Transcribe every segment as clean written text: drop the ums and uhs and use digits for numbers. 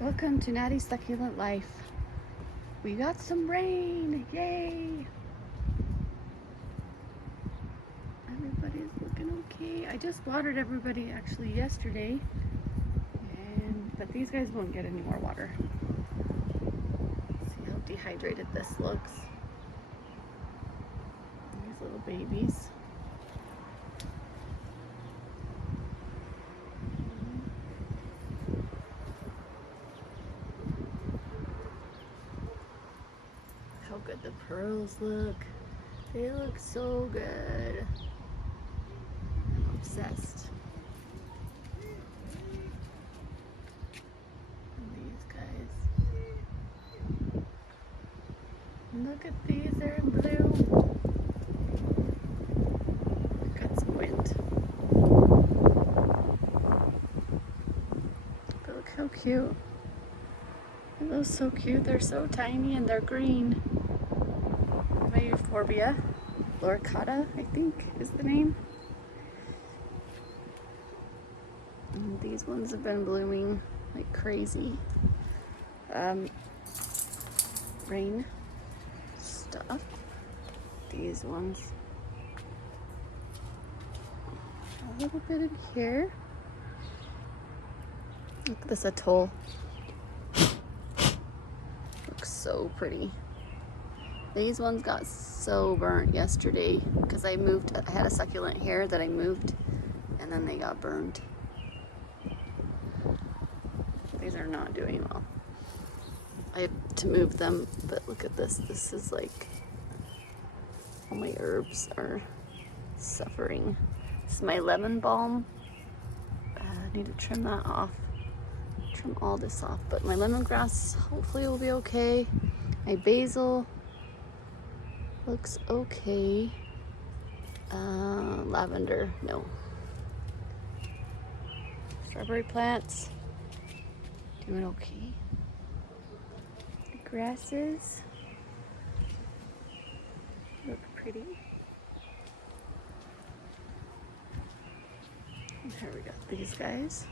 Welcome to Natty's Succulent Life. We got some rain, yay! Everybody's looking okay. I just watered everybody actually yesterday, but these guys won't get any more water. See how dehydrated this looks. These little babies. How good the pearls look. They look so good. I'm obsessed. And these guys. Look at these, they're in blue. Got some wind. But look how cute. They're so cute. They're so tiny and they're green. My euphorbia loricata, I think is the name. And these ones have been blooming like crazy. Rain stuff. These ones. A little bit in here. Look at this atoll. Looks so pretty. These ones got so burnt yesterday because I had a succulent here that I moved and then they got burned. These are not doing well. I had to move them, but look at this. This is like, all my herbs are suffering. This is my lemon balm. I need to trim that off. Trim all this off, but my lemongrass hopefully will be okay. My basil looks okay. Lavender, no. Strawberry plants, doing okay. The grasses look pretty. And here we got these guys.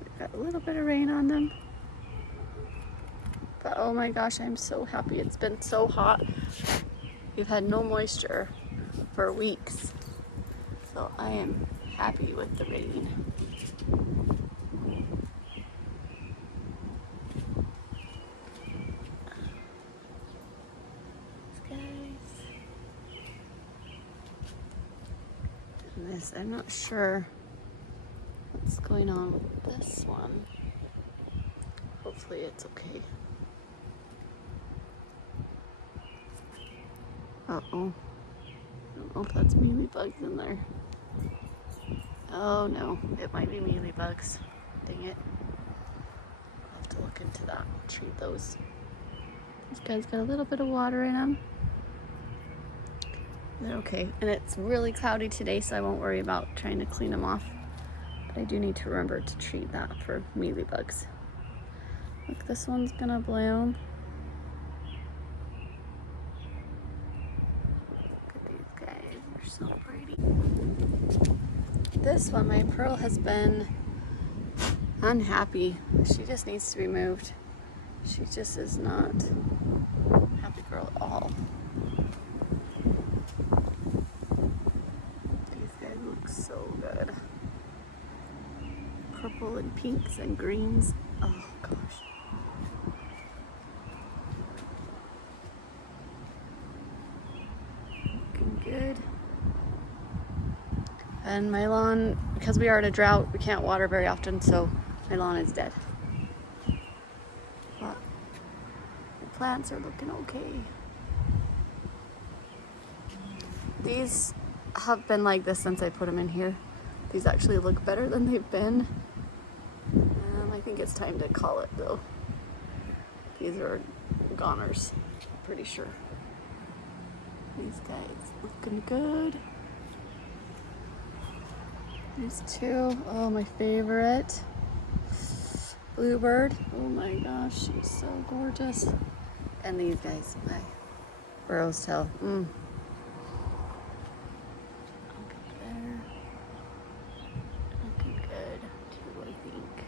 They've got a little bit of rain on them. But oh my gosh, I'm so happy. It's been so hot. We've had no moisture for weeks. So I am happy with the rain. These guys. And this, I'm not sure what's going on with this one. Hopefully it's okay. Uh-oh. I don't know if that's mealybugs in there. Oh no, it might be mealybugs. Dang it. I'll have to look into that. Treat those. These guys got a little bit of water in them. They're okay. And it's really cloudy today, so I won't worry about trying to clean them off. But I do need to remember to treat that for mealybugs. Look, this one's gonna bloom. So pretty. This one, my pearl has been unhappy. She just needs to be moved. She just is not a happy girl at all. These guys look so good. Purple and pinks and greens. Oh gosh. Looking good. And my lawn, because we are in a drought, we can't water very often, so my lawn is dead. But the plants are looking okay. These have been like this since I put them in here. These actually look better than they've been. I think it's time to call it though. These are goners, I'm pretty sure. These guys looking good. These two, oh my favorite. Bluebird, oh my gosh, she's so gorgeous. And these guys, my rose tail. Look up there. Looking good too, I think.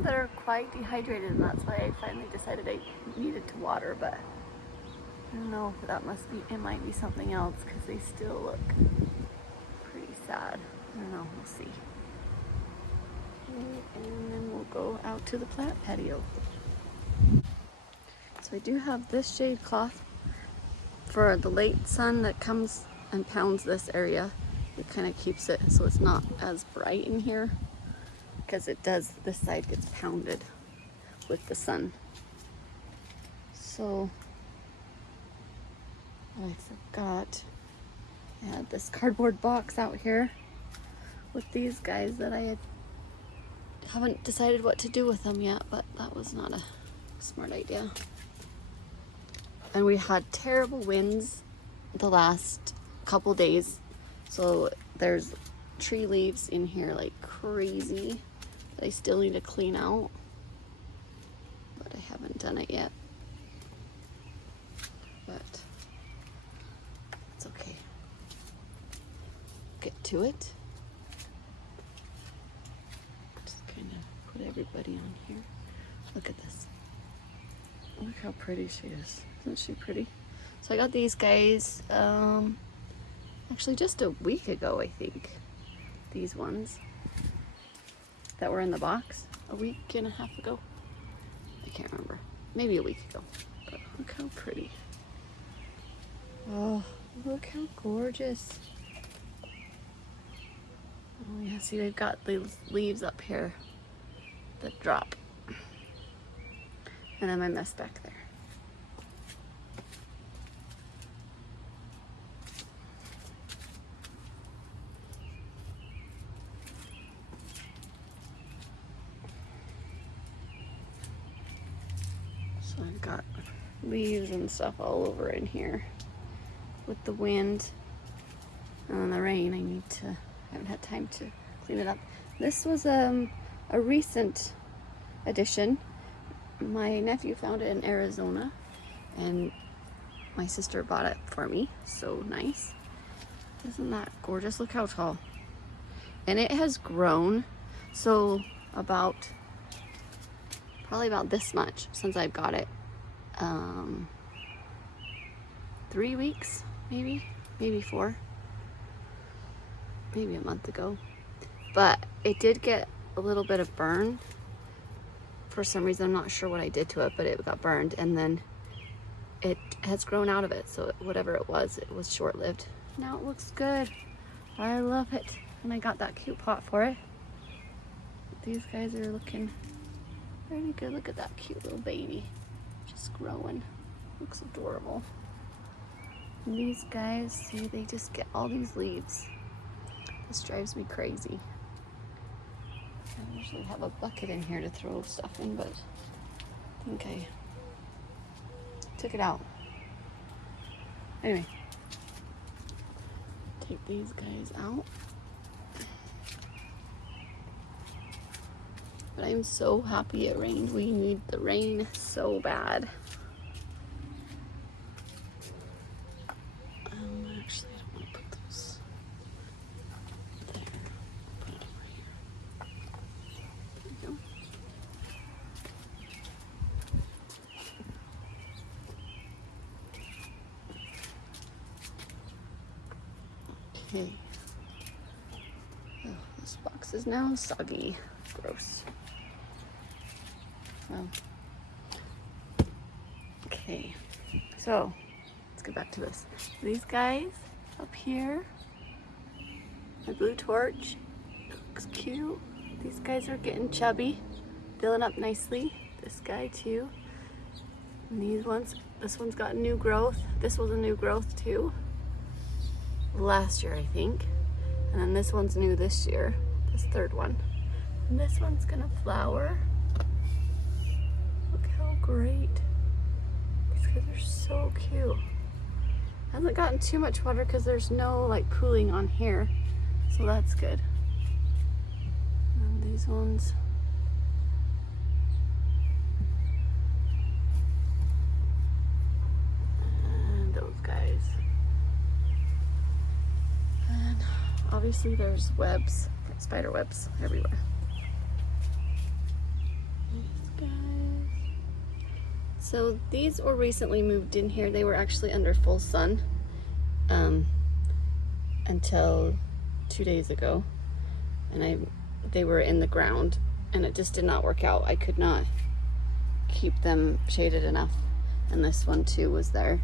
some that are quite dehydrated, and that's why I finally decided I needed to water, but I don't know if that must be, it might be something else because they still look pretty sad. I don't know, we'll see. And then we'll go out to the plant patio. So I do have this shade cloth for the late sun that comes and pounds this area. It kind of keeps it so it's not as bright in here, because it does, this side gets pounded with the sun. So I forgot I had this cardboard box out here with these guys that I haven't decided what to do with them yet, but that was not a smart idea. And we had terrible winds the last couple days, so there's tree leaves in here like crazy that I still need to clean out, but I haven't done it yet. But it's okay. Get to it. Just kind of put everybody on here. Look at this. Look how pretty she is. Isn't she pretty? So I got these guys actually just a week ago, I think. These ones that were in the box a week and a half ago. I can't remember. Maybe a week ago. But look how pretty. Oh, look how gorgeous. Oh yeah, see, they've got the leaves up here that drop. And then my mess back there. So I've got leaves and stuff all over in here with the wind and the rain. I haven't had time to clean it up. This was a recent addition. My nephew found it in Arizona and my sister bought it for me. So nice. Isn't that gorgeous? Look how tall. And it has grown, so probably about this much since I've got it. 3 weeks, maybe 4, maybe a month ago. But it did get a little bit of burn. For some reason, I'm not sure what I did to it, but it got burned, and then it has grown out of it. So whatever it was short-lived. Now it looks good. I love it. And I got that cute pot for it. These guys are looking pretty good. Look at that cute little baby. Just growing. Looks adorable. And these guys, see, they just get all these leaves. This drives me crazy. I usually have a bucket in here to throw stuff in, but I think I took it out. Anyway, take these guys out. But I'm so happy it rained. We need the rain so bad. Actually, I don't want to put those there. I'll put it over here. There we go. Okay. Oh, this box is now soggy. Gross. Well, okay, so let's get back to this. These guys up here, my blue torch, looks cute. These guys are getting chubby, filling up nicely. This guy too. And these ones, this one's got new growth. This was a new growth too. Last year, I think. And then this one's new this year, this third one. And this one's gonna flower. Look how great. These guys are so cute. Hasn't gotten too much water because there's no like pooling on here. So that's good. And these ones. And those guys. And obviously there's webs, spider webs everywhere. guys. So these were recently moved in here. They were actually under full sun until 2 days ago, and they were in the ground, and it just did not work out. I could not keep them shaded enough, and this one too was there.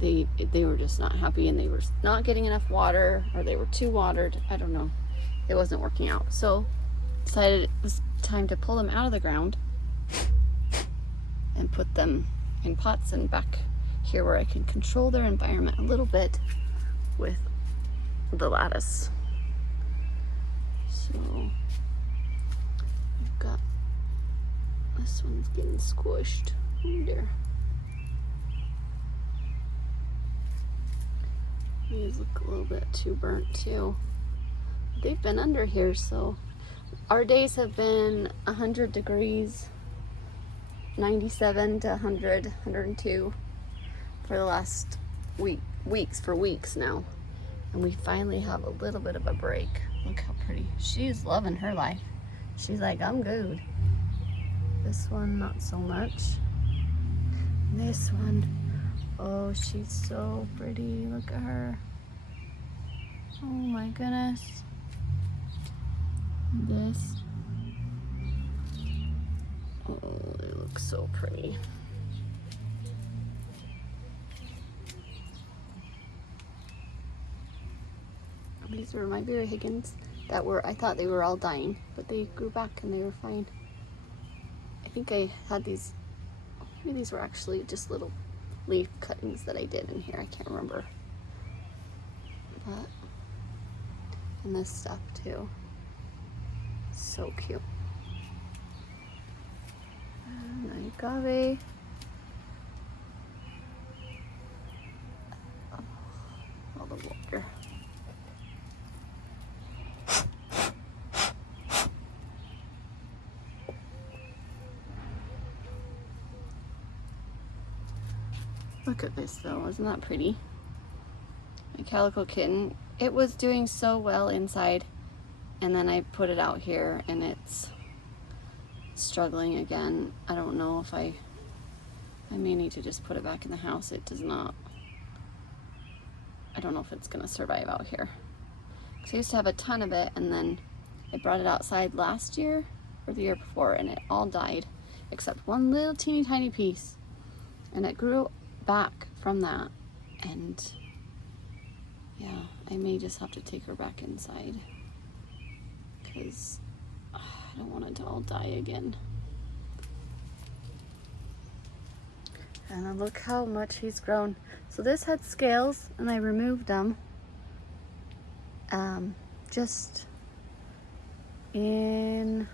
They were just not happy, and they were not getting enough water, or they were too watered. I don't know. It wasn't working out. So decided it was time to pull them out of the ground and put them in pots and back here where I can control their environment a little bit with the lattice. So I've got this one's getting squished. Oh dear. These look a little bit too burnt too. They've been under here, so our days have been 100 degrees, 97 to 100, 102 for the last weeks now. And we finally have a little bit of a break. Look how pretty. She's loving her life. She's like, I'm good. This one, not so much. This one, oh, she's so pretty. Look at her. Oh my goodness. This. Oh, they look so pretty. These were my berry higgins that I thought they were all dying, but they grew back and they were fine. I think I had these, maybe these were actually just little leaf cuttings that I did in here. I can't remember. But, and this stuff too. So cute. And agave. Oh, all the water. Look at this though, isn't that pretty? My calico kitten, it was doing so well inside, and then I put it out here and it's struggling again. I don't know if I may need to just put it back in the house. It does not, I don't know if it's gonna survive out here. Because I used to have a ton of it, and then I brought it outside last year or the year before, and it all died except one little teeny tiny piece, and it grew back from that. And yeah, I may just have to take her back inside because I don't want it to all die again. And look how much he's grown. So this had scales and I removed them just in,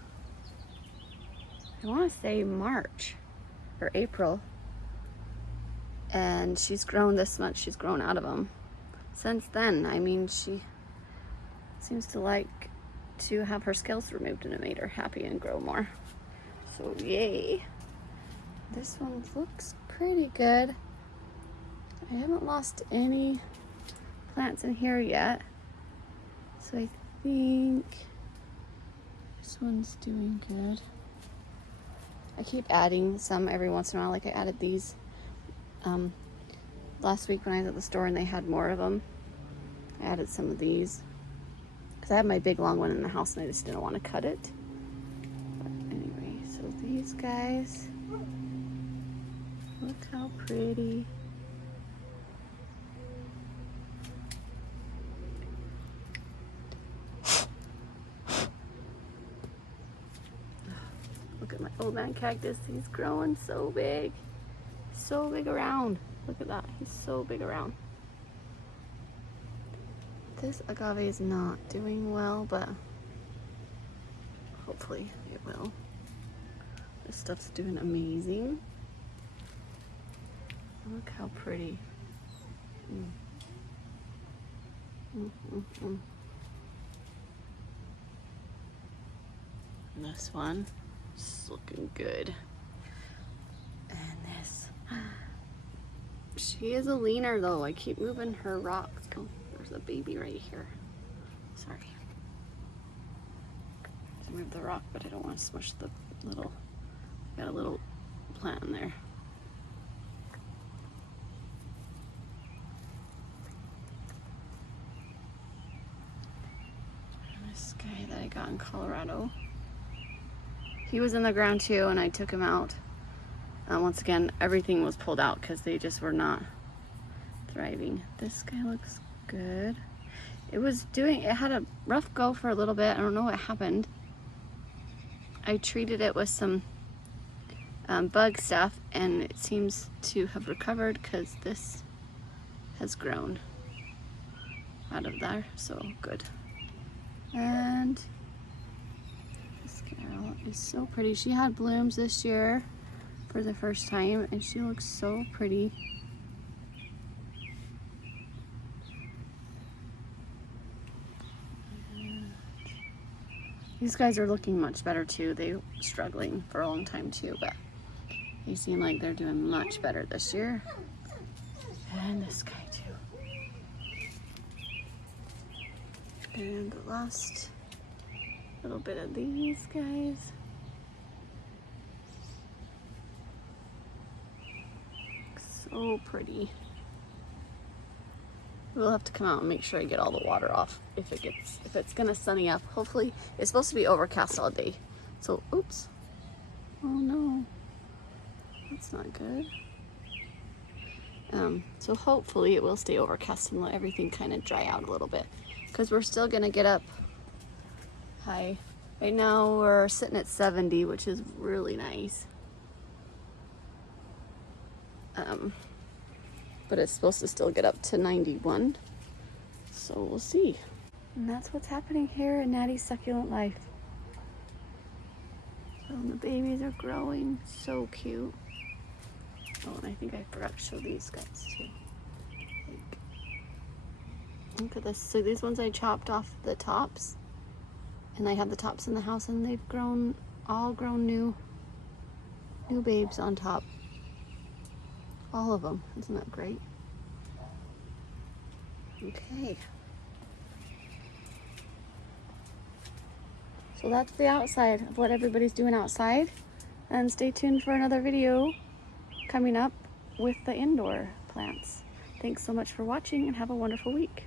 I want to say March or April. And she's grown this much. She's grown out of them since then. I mean, she seems to like to have her scales removed, and it made her happy and grow more. So yay. This one looks pretty good. I haven't lost any plants in here yet. So I think this one's doing good. I keep adding some every once in a while. Like I added these last week when I was at the store and they had more of them. I added some of these because I have my big long one in the house and I just didn't want to cut it. But anyway, so these guys, look how pretty. Look at my old man cactus. He's growing so big. So big around. Look at that. He's so big around. This agave is not doing well, but hopefully it will. This stuff's doing amazing. Look how pretty. And this one is looking good. And this. She is a leaner though. I keep moving her rocks. Oh, there's a baby right here. Sorry. I move the rock, but I don't want to smush the little Got a little plant in there. This guy that I got in Colorado, he was in the ground too, and I took him out. Once again, everything was pulled out because they just were not thriving. This guy looks good. It had a rough go for a little bit. I don't know what happened. I treated it with some bug stuff, and it seems to have recovered because this has grown out of there, so good. And this girl is so pretty. She had blooms this year for the first time, and she looks so pretty. These guys are looking much better too. They were struggling for a long time too, but they seem like they're doing much better this year. And this guy too. And the last little bit of these guys. So pretty. We'll have to come out and make sure I get all the water off if it's gonna sunny up. Hopefully, it's supposed to be overcast all day. So, oops. Oh no, that's not good. So hopefully it will stay overcast and let everything kind of dry out a little bit, because we're still gonna get up high. Right now we're sitting at 70, which is really nice. But it's supposed to still get up to 91, so we'll see. And that's what's happening here in Natty's succulent life. So the babies are growing, so cute. Oh, and I think I forgot to show these guys too. Look at this. So these ones I chopped off the tops, and I have the tops in the house, and they've all grown new babes on top. All of them. Isn't that great? Okay. So that's the outside of what everybody's doing outside. And stay tuned for another video coming up with the indoor plants. Thanks so much for watching, and have a wonderful week.